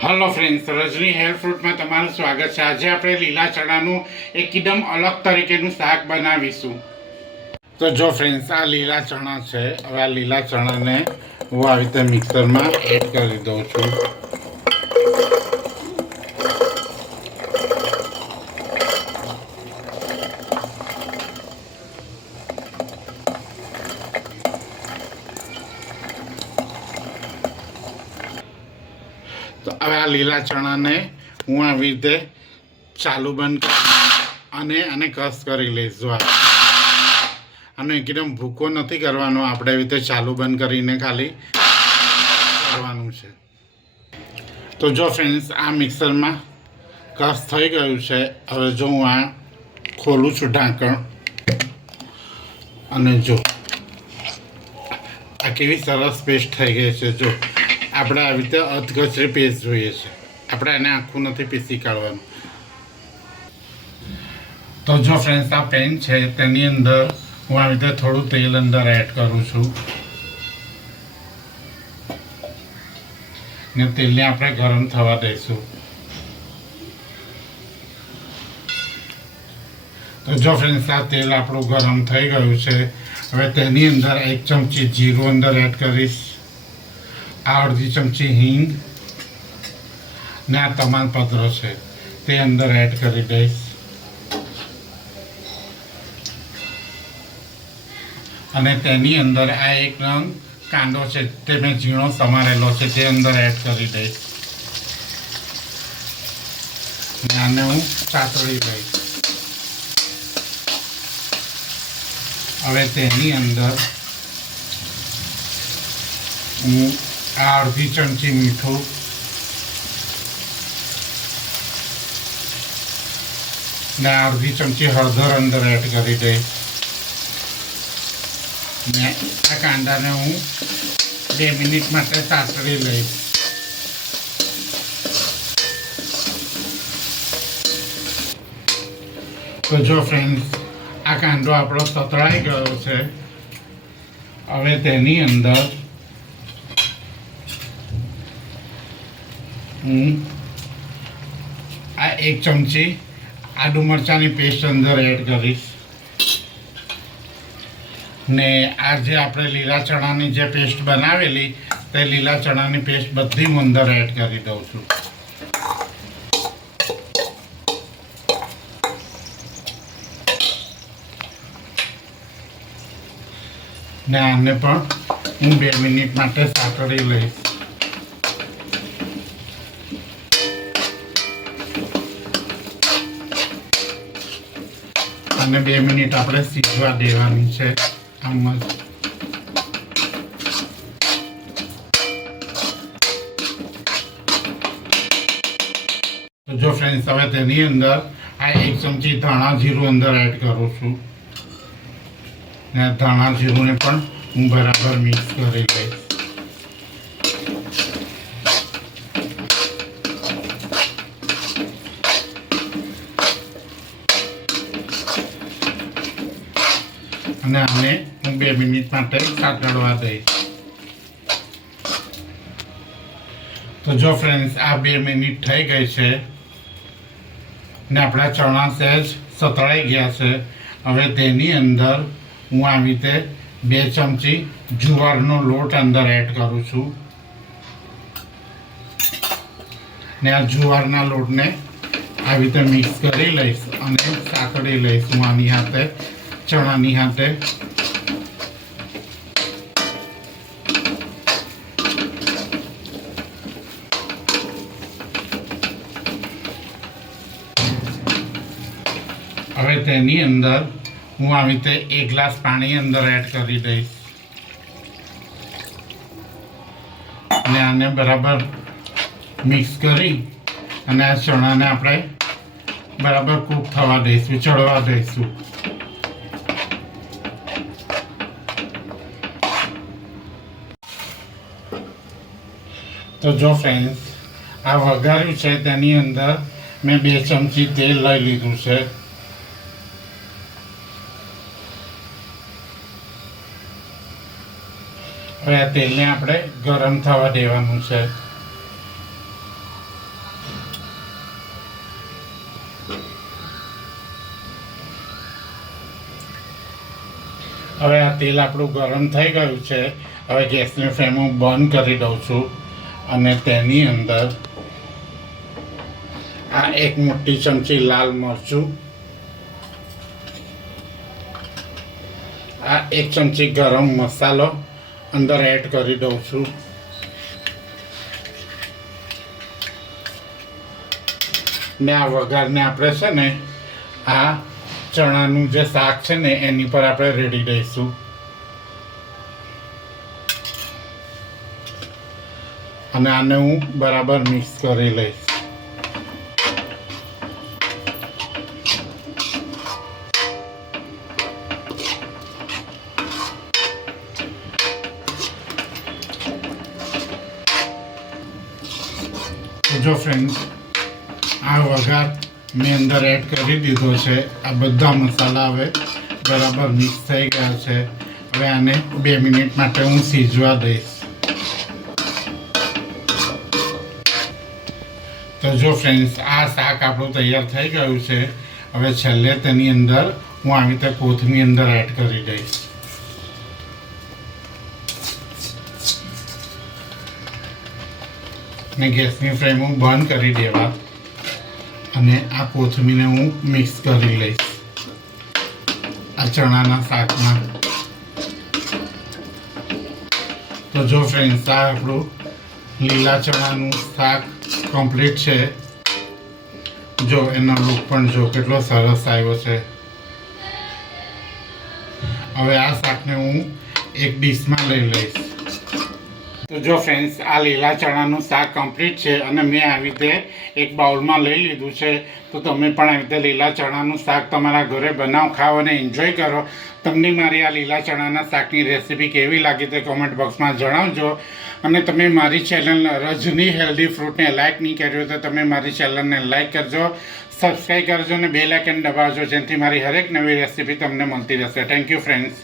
Hello friends, Rajni health fruit में तमाરું સ્વાગત છે। આજે આપણે લીલા ચણાનું એકદમ અલગ તરીકેનું શાક બનાવીશું। તો જો ફ્રેન્ડ્સ, આ લીલા ચણા છે। હવે આ લીલા ચણાને હું આવી રીતે મિક્સરમાં એડ કરી દઉં છું। તો હવે આ લીલા ચણાને હું આવી રીતે ચાલુ બંધ અને આને ક્રશ કરી લઈશ। જો આનો એકદમ ભૂકો નથી કરવાનો, આપણે આવી રીતે ચાલુ બંધ કરીને ખાલી કરવાનું છે। તો જો ફ્રેન્ડ્સ, આ મિક્સરમાં ક્રશ થઈ ગયું છે। હવે જો હું આ ખોલું છું ઢાંકણ, અને જો આ કેવી સરસ પેસ્ટ થઈ ગઈ છે। જો આપણે આવી રીતે અધકચરી પેસ્ટ જોઈએ છે, આપણે આને આખું નથી પીસી કાઢવાનું। તો જો ફ્રેન્ડ્સ, આ પેન છે તેની અંદર હું આવી રીતે થોડું તેલ અંદર એડ કરું છું, ને તેલને આપણે ગરમ થવા દઈશું। તો જો ફ્રેન્ડ્સ, આ તેલ આપણું ગરમ થઈ ગયું છે। હવે તેની અંદર 1 ચમચી જીરું અંદર એડ કરીશ, આ અડધી ચમચી હિંગ ને આ તમાલપત્ર છે તે અંદર એડ કરી દઈશ, અને તેની અંદર આ એક નંગ કાંદો છે તે મેં ઝીણો સમારેલો છે તે અંદર એડ કરી દઈશ, ને આને હું સાતળી લઈશ। હવે તેની અંદર હું આ અડધી ચમચી મીઠું ને અડધી ચમચી હળદર અંદર એડ કરી દઈશ, ને આ કાંદાને હું 2 મિનિટ માટે સાતળી લઈશ। તો જો ફ્રેન્ડ્સ, આ કાંદો આપણો સતળાઈ ગયો છે। હવે તેની અંદર હું આ 1 ચમચી આદુ મરચાંની પેસ્ટ અંદર એડ કરીશ, ને આ જે આપણે લીલા ચણાની જે પેસ્ટ બનાવેલી તે લીલા ચણાની પેસ્ટ બધી હું અંદર એડ કરી દઉં છું। ને આને પણ હું 2 મિનિટ માટે સાતળી લઈશ, અને 2 મિનિટ આપણે સીજવા દેવાની છે આમ જ। તો જો ફ્રેન્ડ્સ, હવે તેની અંદર આ 1 ચમચી ધાણા જીરું અંદર એડ કરું છું, ને ધાણા જીરુંને પણ હું બરાબર મિક્સ કરી લઈશ। અને આને હું 2 મિનિટ માટે સાતળવા દઈશ। તો જો ફ્રેન્ડ્સ, આ 2 મિનિટ થઈ ગઈ છે ને આપણા ચણા સહેજ સતળાઈ ગયા છે। હવે તેની અંદર હું આવી રીતે 2 ચમચી જુવારનો લોટ અંદર એડ કરું છું, ને આ જુવારના લોટને આવી રીતે મિક્સ કરી લઈશ અને સાતળી લઈશ હું આની હાથે, ચણાની હાથે। હવે તેની અંદર હું આવી રીતે 1 ગ્લાસ પાણી અંદર એડ કરી દઈશ, અને આને બરાબર મિક્સ કરી અને આ ચણાને આપણે બરાબર કૂક થવા દઈશું, ચડવા દઈશું। તો જો ફ્રેન્ડ્સ, આ વઘાર્યું છે તેની અંદર મેં 2 ચમચી તેલ લઈ લીધું છે, હવે આ તેલને આપણે ગરમ થવા દેવાનું છે। હવે આ તેલ આપણું ગરમ થઈ ગયું છે. હવે ગેસની ફ્લેમ હું બંધ કરી દઉં છું અને તેની અંદર આ 1 મોટી ચમચી લાલ મરચું, આ 1 ચમચી ગરમ મસાલો અંદર એડ કરી દઉં છું. ને આ વઘારને આપણે છે ને આ ચણાનું જે શાક છે ને એની પર આપણે રેડી દઈશું. અને આને હું બરાબર મિક્સ કરી લઈશ. જો ફ્રેન્ડ્સ, આ વઘાર મેં અંદર એડ કરી દીધો છે. આ બધા મસાલા હવે બરાબર મિક્સ થઈ ગયા છે. હવે આને 2 મિનિટ માટે હું સીજવા દઈશ. તો જો ફ્રેન્ડ્સ, આ શાક આપણું તૈયાર થઈ ગયું છે. હવે છેલ્લે તેની અંદર હું આવી રીતે કોથમીર અંદર એડ કરી દઈશ. ને ગેસની ફ્લેમ હું બંધ કરી દેવા અને આ કોથમીરને હું મિક્સ કરી લઈશ આ ચણાના શાકમાં. તો જો ફ્રેન્ડ્સ, આ આપણું લીલા ચણાનું શાક કમ્પ્લીટ છે. જો એનો લુક પણ જો કેટલો સરસ આવ્યો છે. હવે આ શાકને હું એક ડીશમાં લઈ લઈશ. તો જો ફ્રેન્ડ્સ, આ લીલા ચણાનું શાક કમ્પ્લીટ છે અને મેં આવી રીતે એક બાઉલમાં લઈ લીધું છે. તો તમે પણ આવી રીતે લીલા ચણાનું શાક તમારા ઘરે બનાવો, ખાઓ અને એન્જોય કરો. તમને મારી આ લીલા ચણાના શાકની રેસીપી કેવી લાગી તે કોમેન્ટ બોક્સમાં જણાવજો. અને તમે મારી ચેનલ રજની હેલ્ધી ફ્રૂટને લાઇક નહીં કર્યો તો તમે મારી ચેનલને લાઇક કરજો, સબસ્ક્રાઈબ કરજો અને બેલ આઇકન દબાવજો, જેનાથી મારી હરેક નવી રેસીપી તમને મળતી રહેશે. Thank you friends.